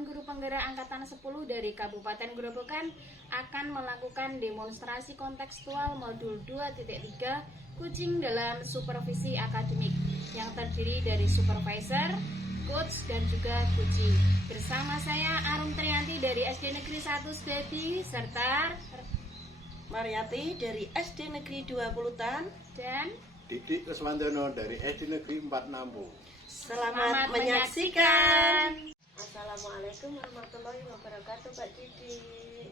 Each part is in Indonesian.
Satuan Guru Penggerak Angkatan 10 dari Kabupaten Grobogan akan melakukan demonstrasi kontekstual modul 2.3 kucing dalam supervisi akademik yang terdiri dari supervisor, coach, dan juga kucing. Bersama saya Arum Trianti dari SD Negeri 1 Sebabi serta Mariati dari SD Negeri 2 Pulutan dan Didik Keswandono dari SD Negeri 4 Nampu. Selamat menyaksikan. Assalamualaikum warahmatullahi wabarakatuh, Pak Didi.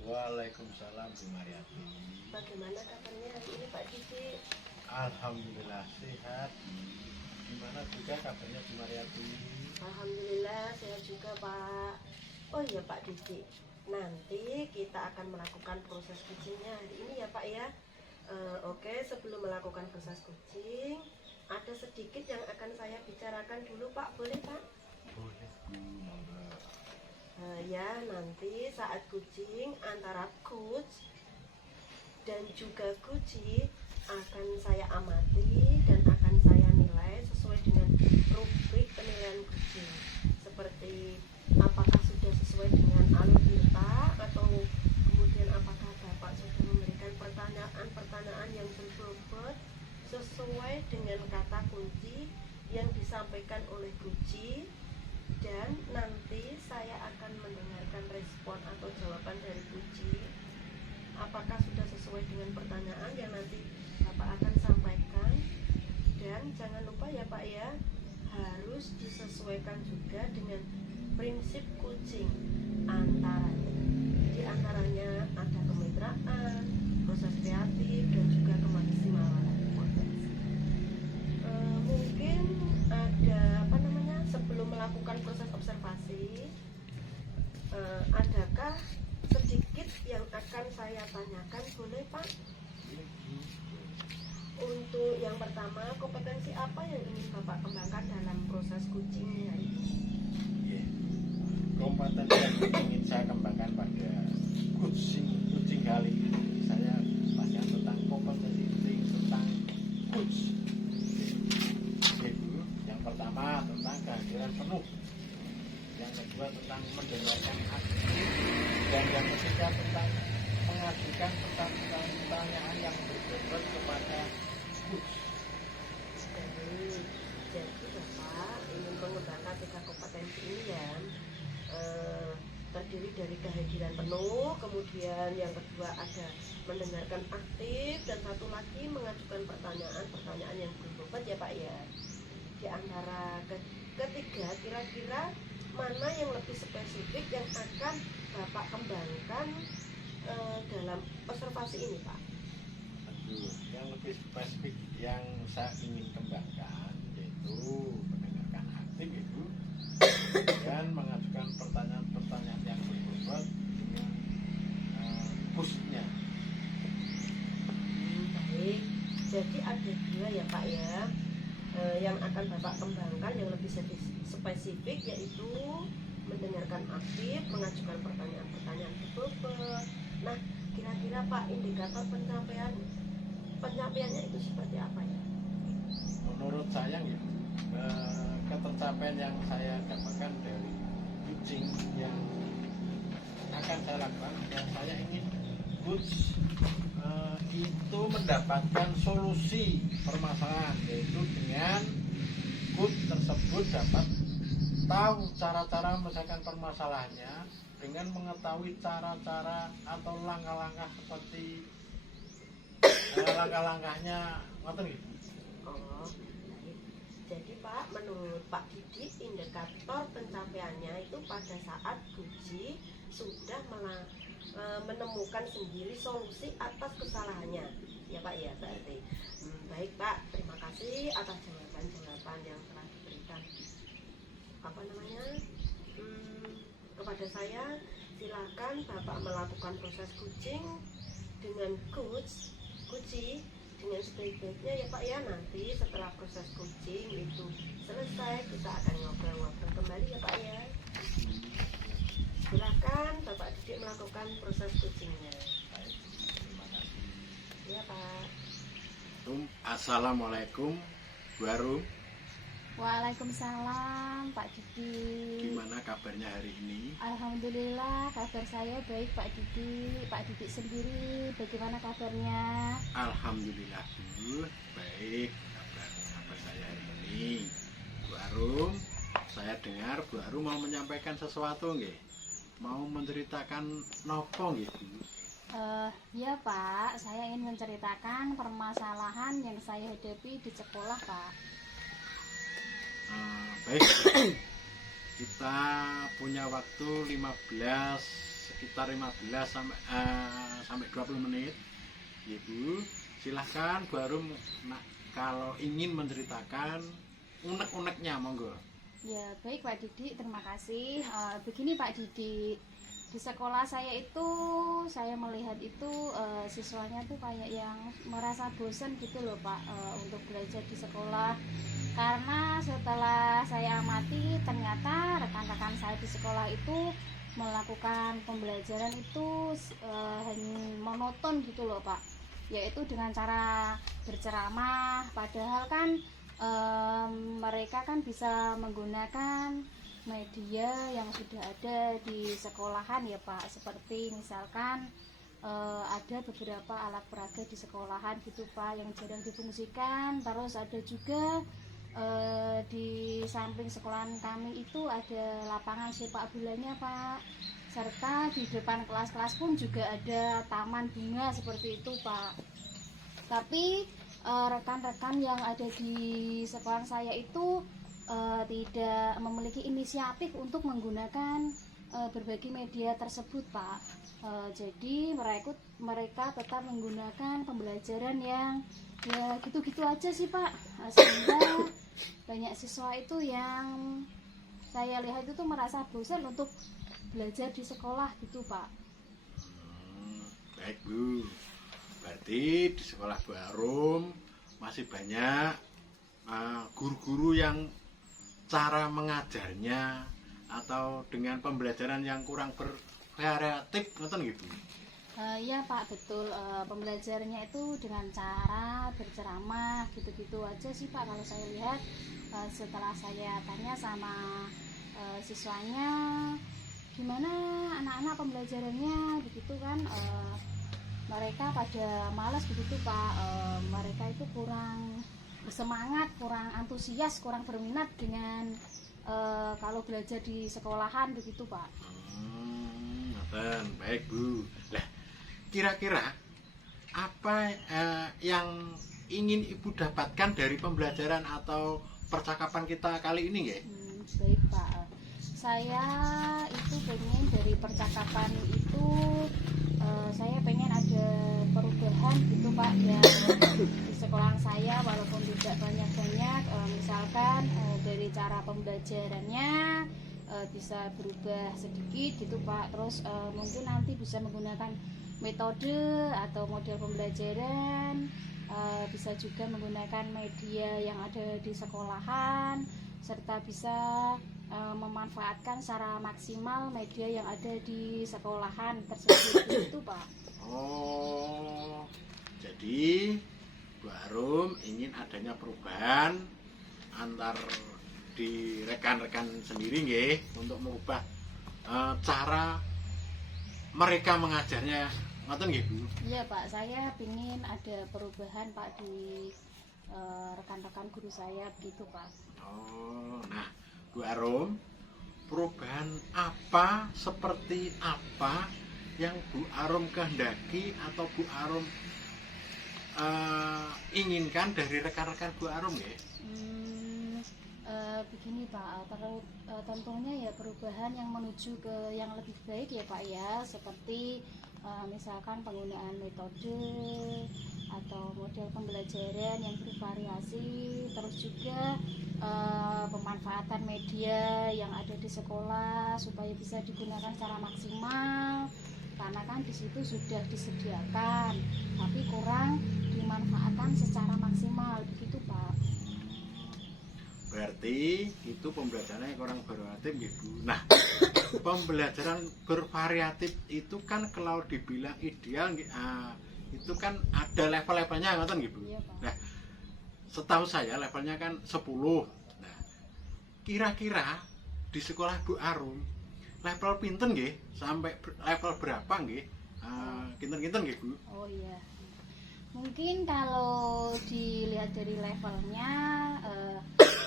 Waalaikumsalam Bu Mariati. Bagaimana kabarnya hari ini, Pak Didi? Alhamdulillah sehat. Gimana juga kabarnya Bu Mariati? Alhamdulillah sehat juga, Pak. Oh iya, Pak Didi, nanti kita akan melakukan proses kucingnya hari ini ya, Pak ya. Oke, sebelum melakukan proses kucing, ada sedikit yang akan saya bicarakan dulu, Pak. Boleh, Pak? Boleh Bu, monggo. Ya, nanti saat kucing antara coach dan juga kuci akan saya amati dan akan saya nilai sesuai dengan rubrik penilaian kucing. Seperti apakah sudah sesuai dengan alur tirta atau kemudian apakah Bapak sudah memberikan pertanyaan-pertanyaan yang berbobot sesuai dengan kata kunci yang disampaikan oleh kuci, dan nanti saya akan mendengarkan respon atau jawaban dari kuci apakah sudah sesuai dengan pertanyaan yang nanti Bapak akan sampaikan. Dan jangan lupa ya Pak ya, harus disesuaikan juga dengan prinsip kucing di antaranya ada kemitraan, proses kreatif, dan juga kemaksimalan potensi. Mungkin ada sebelum melakukan proses observasi, adakah sedikit yang akan saya tanyakan, boleh Pak? Untuk yang pertama, kompetensi apa yang ingin Bapak kembangkan dalam proses kucingnya ini? Kompetensi yang ingin saya kembangkan pada kucing kali ini, saya bahas tentang kompetensi tentang coach. Yaitu yang pertama tentang kehadiran penuh, yang kedua tentang mendengarkan aktif, dan yang ketiga tentang mengajukan pertanyaan yang berbobot kepada coach. Jadi Bapak ingin mengembangkan 3 kompetensi ini ya, terdiri dari kehadiran penuh, kemudian yang kedua ada mendengarkan aktif, dan satu lagi mengajukan pertanyaan yang berbobot ya Pak ya. Di antara ketiga, kira-kira mana yang lebih spesifik yang akan Bapak kembangkan dalam observasi ini Pak? Yang lebih spesifik yang saya ingin kembangkan yaitu mendengarkan aktif itu dan mengajukan pertanyaan-pertanyaan yang berbobot dengan khususnya. Baik, jadi ada 2 ya Pak ya, yang akan Bapak kembangkan yang lebih spesifik, yaitu mendengarkan aktif, mengajukan pertanyaan-pertanyaan berbobot. Nah, kira-kira Pak, indikator pencapaiannya itu seperti apa ya? Menurut saya ya, ketercapaian yang saya dapatkan dari kucing yang akan saya lakukan, yang saya ingin coach itu mendapatkan solusi permasalahan, yaitu dengan coach tersebut dapat tahu cara-cara menyelesaikan permasalahannya dengan mengetahui cara-cara atau langkah-langkah seperti langkah-langkahnya ngoten gitu. Oh, baik. Jadi Pak, menurut Pak Didi, indikator pencapaiannya itu pada saat Guci sudah menemukan sendiri solusi atas kesalahannya, ya Pak ya berarti. Baik Pak, terima kasih atas jawaban-jawaban yang telah diberikan kepada saya. Silakan Bapak melakukan proses kucing dengan kuci dengan sebaik-baiknya ya Pak ya. Nanti setelah proses kucing itu selesai, kita akan ngobrol-ngobrol kembali ya Pak ya. Silakan Bapak Didik melakukan proses kucingnya. Baik, terima kasih. Ya Pak. Assalamualaikum Bu Arum. Waalaikumsalam Pak Didi. Gimana kabarnya hari ini? Alhamdulillah kabar saya baik Pak Didi. Pak Didi sendiri bagaimana kabarnya? Alhamdulillah Bu, baik kabar saya hari ini. Bu Arum, saya dengar Bu Arum mau menyampaikan sesuatu nggih? Mau menceritakan nopo nggih Bu? Ya Pak, saya ingin menceritakan permasalahan yang saya hadapi di sekolah Pak. Baik, kita punya waktu sekitar 15 sampai 20 menit. Ibu, silahkan Bu Arum kalau ingin menceritakan unek-uneknya, monggo. Ya baik Pak Didi, terima kasih. Begini Pak Didi, di sekolah saya itu saya melihat itu siswanya tuh kayak yang merasa bosan gitu loh Pak, untuk belajar di sekolah. Karena setelah saya amati ternyata rekan-rekan saya di sekolah itu melakukan pembelajaran itu monoton gitu loh Pak, yaitu dengan cara berceramah, padahal kan mereka kan bisa menggunakan media yang sudah ada di sekolahan ya Pak, seperti misalkan ada beberapa alat peraga di sekolahan gitu Pak yang jarang difungsikan. Terus ada juga di samping sekolahan kami itu ada lapangan sepak bolanya Pak, serta di depan kelas-kelas pun juga ada taman bunga seperti itu Pak. Tapi rekan-rekan yang ada di sekolah saya itu tidak memiliki inisiatif untuk menggunakan berbagai media tersebut Pak. Jadi mereka tetap menggunakan pembelajaran yang ya gitu-gitu aja sih Pak, sehingga banyak siswa itu yang saya lihat itu merasa bosan untuk belajar di sekolah gitu Pak. Baik Bu, berarti di sekolah Bu Arum masih banyak guru-guru yang cara mengajarnya atau dengan pembelajaran yang kurang bervariatif, ngoten gitu. Ya Pak, betul. Pembelajarannya itu dengan cara berceramah gitu-gitu aja sih Pak. Kalau saya lihat setelah saya tanya sama siswanya gimana anak-anak pembelajarannya begitu kan, mereka pada malas begitu Pak. Mereka itu kurang bersemangat, kurang antusias, kurang berminat dengan kalau belajar di sekolahan begitu Pak. Baik Bu. Lah, kira-kira apa yang ingin Ibu dapatkan dari pembelajaran atau percakapan kita kali ini nggih? Baik Pak, saya itu pengen dari percakapan itu saya pengen ada perubahan gitu Pak ya di sekolah saya, walaupun tidak banyak-banyak, misalkan dari cara pembelajarannya bisa berubah sedikit gitu Pak. Terus mungkin nanti bisa menggunakan metode atau model pembelajaran, bisa juga menggunakan media yang ada di sekolahan, serta bisa memanfaatkan secara maksimal media yang ada di sekolahan tersebut itu Pak. Oh, jadi Bu Arum ingin adanya perubahan antar di rekan-rekan sendiri nggih untuk merubah cara mereka mengajarnya, ngoten nggih Bu? Iya Pak, saya ingin ada perubahan Pak di rekan-rekan guru saya begitu Pak. Oh, nah Bu Arum, perubahan apa, seperti apa yang Bu Arum kehendaki atau Bu Arum inginkan dari rekan-rekan Bu Arum ya? Begini Pak, tentunya ya perubahan yang menuju ke yang lebih baik ya Pak ya, seperti misalkan penggunaan metode atau model pembelajaran yang bervariasi, terus juga pemanfaatan media yang ada di sekolah supaya bisa digunakan secara maksimal, karena kan di situ sudah disediakan tapi kurang dimanfaatkan secara maksimal begitu Pak. Berarti itu pembelajarannya kurang bervariatif gitu. Nah, pembelajaran bervariatif itu kan kalau dibilang ideal itu kan ada level-levelnya ngoten gitu. Iya, Pak. Nah, setahu saya levelnya kan 10. Nah, kira-kira di sekolah Bu Arum level pinten nggih sampai level berapa nggih? Kinten-kinten nggih Bu? Oh iya. Mungkin kalau dilihat dari levelnya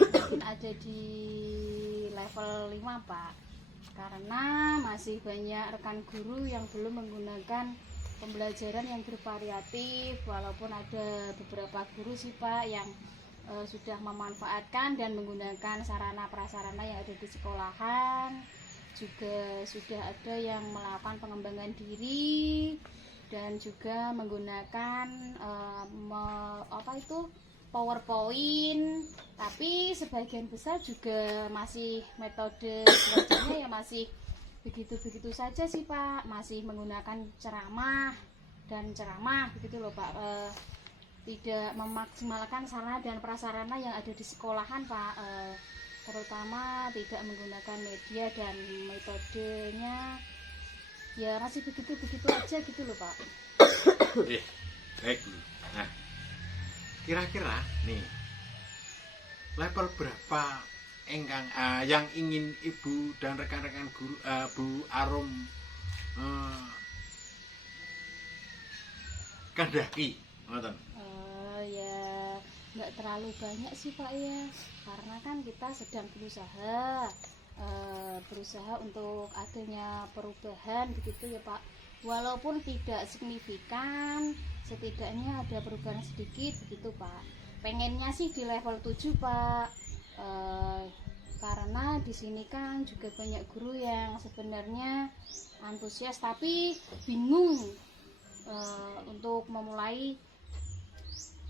mungkin ada di level 5 Pak. Karena masih banyak rekan guru yang belum menggunakan pembelajaran yang bervariatif, walaupun ada beberapa guru sih Pak yang sudah memanfaatkan dan menggunakan sarana prasarana yang ada di sekolahan. Juga sudah ada yang melakukan pengembangan diri dan juga menggunakan PowerPoint, tapi sebagian besar juga masih metode belajarnya ya masih begitu-begitu saja sih Pak, masih menggunakan ceramah begitu loh Pak, tidak memaksimalkan sarana dan prasarana yang ada di sekolahan Pak, terutama tidak menggunakan media dan metodenya ya masih begitu-begitu aja gitu loh Pak. Baik Bu. Nah, kira-kira nih level berapa engkang yang ingin Ibu dan rekan-rekan guru Bu Arum kendaki, ngoten? Ya nggak terlalu banyak sih Pak ya, karena kan kita sedang berusaha untuk adanya perubahan begitu ya Pak. Walaupun tidak signifikan, setidaknya ada perubahan sedikit begitu Pak. Pengennya sih di level 7 Pak, karena di sini kan juga banyak guru yang sebenarnya antusias tapi bingung untuk memulai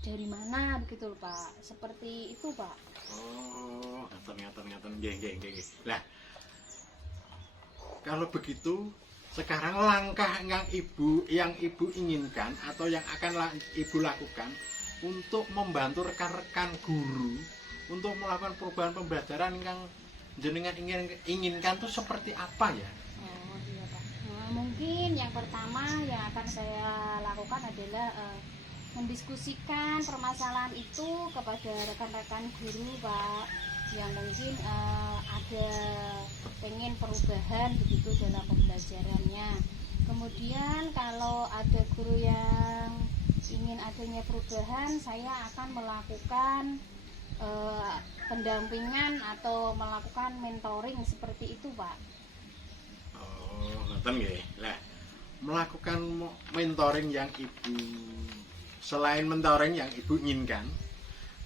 dari mana begitu loh Pak. Seperti itu Pak. Oh, ngaten nggih. Lah, kalau begitu sekarang langkah yang ibu inginkan atau yang akan ibu lakukan untuk membantu rekan-rekan guru untuk melakukan perubahan pembelajaran yang jenengan inginkan itu seperti apa ya? Oh iya Pak. Mungkin yang pertama yang akan saya lakukan adalah mendiskusikan permasalahan itu kepada rekan-rekan guru Pak, yang mungkin ada pengen perubahan begitu dalam pembelajarannya. Kemudian kalau ada guru yang ingin adanya perubahan, saya akan melakukan pendampingan atau melakukan mentoring seperti itu Pak. Oh, ngoten nggih. Lah, melakukan mentoring yang ibu selain mentoring yang ibu inginkan,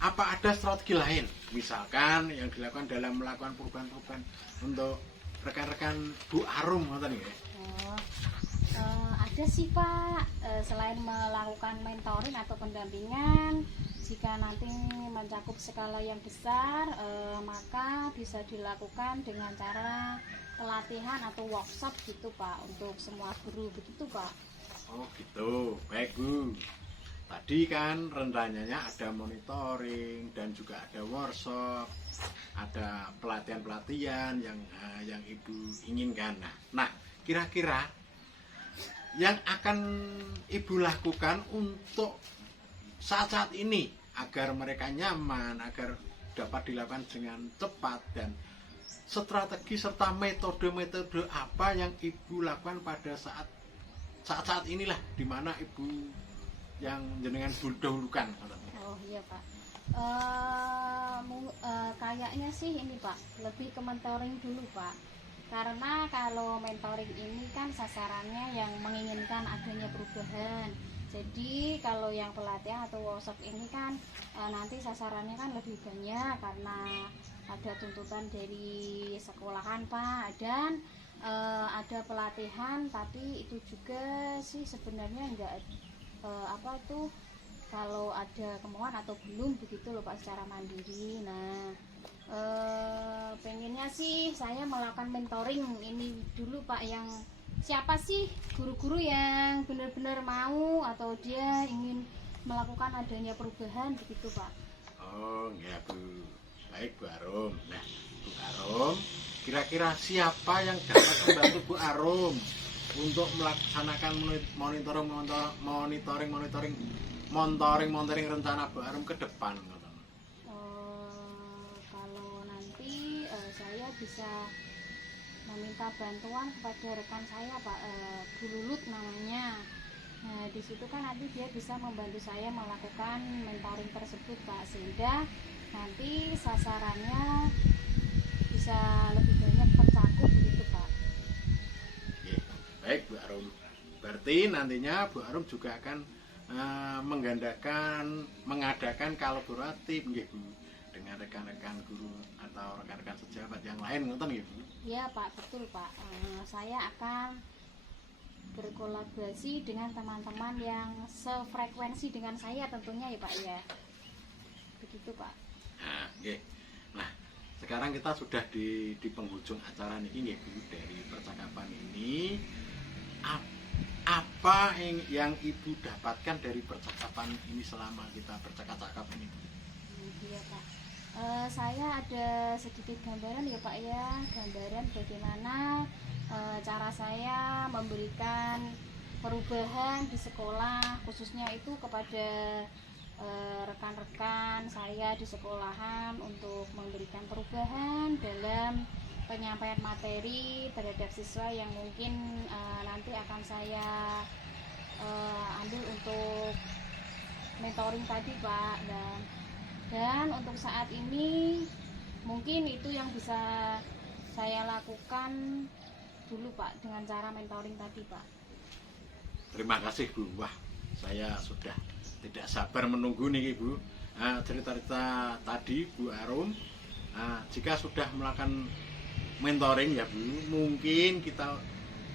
apa ada strategi lain misalkan yang dilakukan dalam melakukan perubahan-perubahan untuk rekan-rekan Bu Arum ngoten nggih? Ada sih Pak, selain melakukan mentoring atau pendampingan, jika nanti mencakup skala yang besar, maka bisa dilakukan dengan cara pelatihan atau workshop gitu Pak, untuk semua guru begitu Pak. Oh gitu, baik Bu. Tadi kan rencananya ada monitoring dan juga ada workshop, ada pelatihan-pelatihan yang ibu inginkan. Nah, kira-kira yang akan ibu lakukan untuk saat-saat ini agar mereka nyaman, agar dapat dilakukan dengan cepat, dan strategi serta metode-metode apa yang ibu lakukan pada saat inilah di mana ibu yang jenengan dahulukan. Oh iya Pak, kayaknya sih ini Pak, lebih ke mentoring dulu Pak, karena kalau mentoring ini kan sasarannya yang menginginkan adanya perubahan. Jadi kalau yang pelatihan atau workshop ini kan nanti sasarannya kan lebih banyak karena ada tuntutan dari sekolahan Pak, dan ada pelatihan, tapi itu juga sih sebenarnya enggak kalau ada kemauan atau belum begitu loh Pak, secara mandiri. Nah, pengennya sih saya melakukan mentoring ini dulu Pak, yang siapa sih guru-guru yang benar-benar mau atau dia ingin melakukan adanya perubahan begitu Pak. Oh enggak Bu, baik Bu Arum. Nah Bu Arum, kira-kira siapa yang dapat membantu Bu Arum untuk melaksanakan monitoring rencana Bu Arum ke depan? Kalau nanti saya bisa meminta bantuan kepada rekan saya Pak, Bu Lulut namanya. Nah di situ kan nanti dia bisa membantu saya melakukan mentoring tersebut Pak, sehingga nanti sasarannya bisa lebih banyak tercakup gitu Pak. Oke, baik Bu Arum. Berarti nantinya Bu Arum juga akan mengadakan kolaboratif nggih Bu dengan rekan-rekan guru atau rekan-rekan sejawat yang lain, ngoten nggih Bu? Ya Pak, betul Pak. Saya akan berkolaborasi dengan teman-teman yang sefrekuensi dengan saya tentunya ya Pak ya. Begitu Pak. Nah, nggih. Nah, sekarang kita sudah di penghujung acara niki nggih Bu. Dari percakapan ini apa yang Ibu dapatkan dari percakapan ini selama kita bercakap-cakap ini Bu? Iya Pak. Saya ada sedikit gambaran ya Pak ya, gambaran bagaimana cara saya memberikan perubahan di sekolah, khususnya itu kepada rekan-rekan saya di sekolahan untuk memberikan perubahan dalam penyampaian materi terhadap siswa yang mungkin nanti akan saya ambil untuk mentoring tadi Pak. Dan untuk saat ini mungkin itu yang bisa saya lakukan dulu Pak dengan cara mentoring tadi Pak. Terima kasih Bu. Wah, saya sudah tidak sabar menunggu nih Bu. Cerita-cerita tadi Bu Arum. Jika sudah melakukan mentoring ya Bu, mungkin kita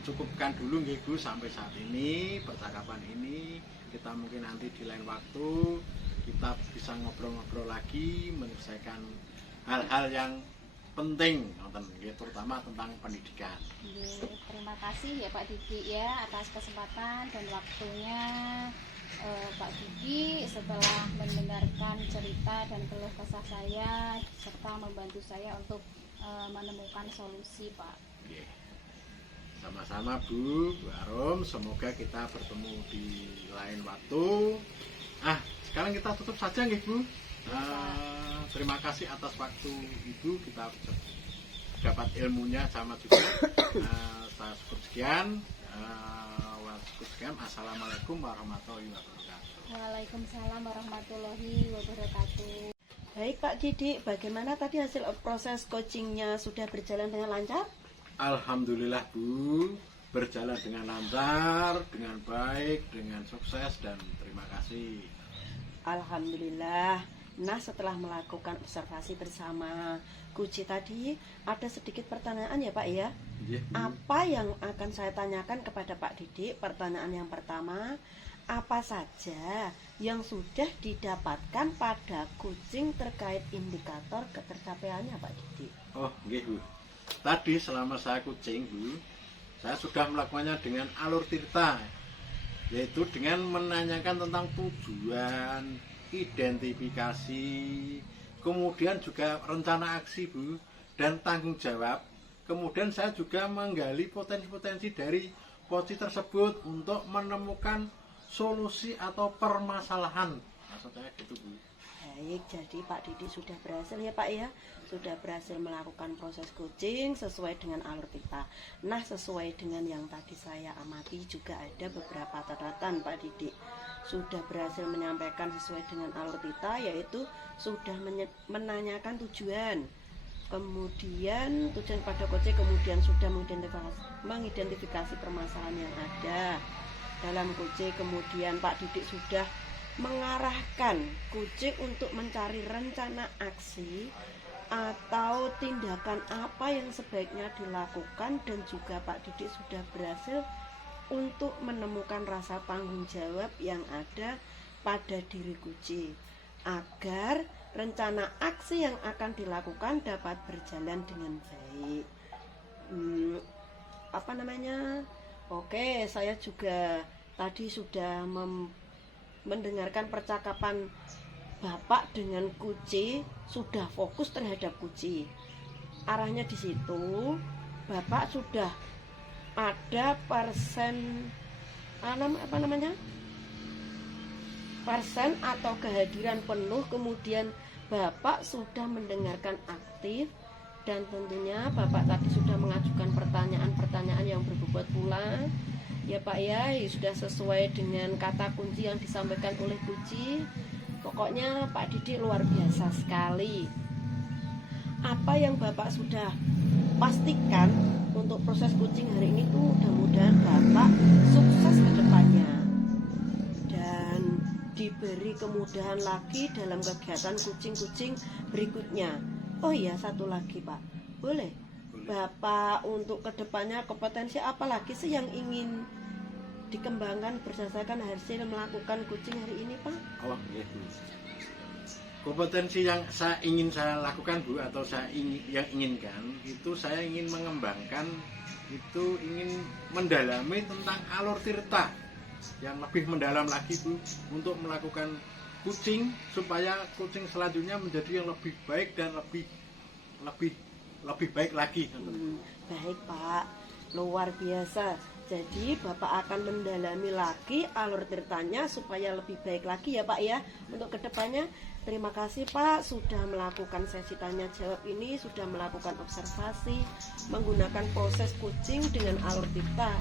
cukupkan dulu nih Bu sampai saat ini percakapan ini. Kita mungkin nanti di lain waktu kita bisa ngobrol-ngobrol lagi, menyelesaikan hal-hal yang penting, terutama tentang pendidikan. Terima kasih ya Pak Didi ya atas kesempatan dan waktunya Pak Didi setelah mendengarkan cerita dan keluh kesah saya serta membantu saya untuk menemukan solusi Pak. Sama-sama Bu Arum, semoga kita bertemu di lain waktu. Sekarang kita tutup saja nggih Bu. Terima kasih atas waktu Ibu, kita dapat ilmunya sama juga. Saya syukur sekian. Assalamualaikum warahmatullahi wabarakatuh. Waalaikumsalam warahmatullahi wabarakatuh. Baik Pak Didi, bagaimana tadi hasil proses coachingnya, sudah berjalan dengan lancar? Alhamdulillah Bu, berjalan dengan lancar, dengan baik, dengan sukses, dan terima kasih. Alhamdulillah. Nah, setelah melakukan observasi bersama Kuci tadi, ada sedikit pertanyaan ya Pak ya. Apa yang akan saya tanyakan kepada Pak Didi? Pertanyaan yang pertama, apa saja yang sudah didapatkan pada kucing terkait indikator ketercapaiannya Pak Didi? Oh, nggih Bu. Tadi selama saya kucing Bu, saya sudah melakukannya dengan alur tirta, yaitu dengan menanyakan tentang tujuan, identifikasi, kemudian juga rencana aksi Bu, dan tanggung jawab. Kemudian saya juga menggali potensi-potensi dari poci tersebut untuk menemukan solusi atau permasalahan. Maksud saya gitu Bu. Baik, jadi Pak Didi sudah berhasil ya Pak ya, sudah berhasil melakukan proses coaching sesuai dengan alur kita. Nah, sesuai dengan yang tadi saya amati juga ada beberapa catatan Pak Didi. Sudah berhasil menyampaikan sesuai dengan alur kita, yaitu sudah menanyakan tujuan, kemudian tujuan pada coaching, kemudian sudah mengidentifikasi permasalahan yang ada dalam coaching, kemudian Pak Didi sudah mengarahkan kucing untuk mencari rencana aksi atau tindakan apa yang sebaiknya dilakukan, dan juga Pak Didi sudah berhasil untuk menemukan rasa tanggung jawab yang ada pada diri kucing agar rencana aksi yang akan dilakukan dapat berjalan dengan baik. Oke, saya juga tadi sudah mendengarkan percakapan Bapak dengan kucing, sudah fokus terhadap kucing. Arahnya di situ, Bapak sudah ada persen atau kehadiran penuh, kemudian Bapak sudah mendengarkan aktif Dan tentunya Bapak tadi sudah mengajukan pertanyaan-pertanyaan yang berbobot pula. Ya Pak ya, sudah sesuai dengan kata kunci yang disampaikan oleh Kuci. Pokoknya Pak Didik luar biasa sekali. Apa yang Bapak sudah pastikan untuk proses kucing hari ini tuh mudah-mudahan Bapak sukses ke depannya. Dan diberi kemudahan lagi dalam kegiatan kucing-kucing berikutnya. Oh iya, satu lagi Pak, boleh? Bapak untuk kedepannya kompetensi apa lagi sih yang ingin dikembangkan berdasarkan hasil melakukan kucing hari ini Pak? Oh iya Bu. Kompetensi yang ingin saya lakukan Bu, atau yang inginkan itu, saya ingin mengembangkan itu, ingin mendalami tentang alur tirta yang lebih mendalam lagi Bu, untuk melakukan kucing supaya kucing selanjutnya menjadi yang lebih baik dan lebih baik lagi. Baik Pak, luar biasa. Jadi Bapak akan mendalami lagi alur tirtanya supaya lebih baik lagi ya Pak ya untuk kedepannya. Terima kasih Pak sudah melakukan sesi tanya jawab ini, sudah melakukan observasi menggunakan proses kucing dengan alur tirta.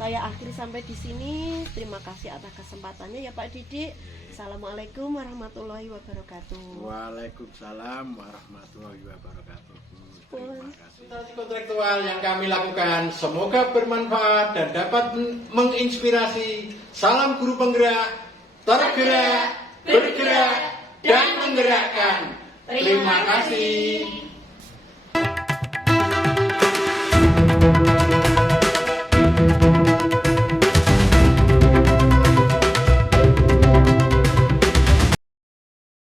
Saya akhiri sampai di sini. Terima kasih atas kesempatannya ya Pak Didik. Assalamualaikum warahmatullahi wabarakatuh. Waalaikumsalam warahmatullahi wabarakatuh. Terima kasih. Konsultasi kontraktual yang kami lakukan semoga bermanfaat dan dapat menginspirasi. Salam guru penggerak, tergerak, bergerak, dan menggerakkan. Terima kasih.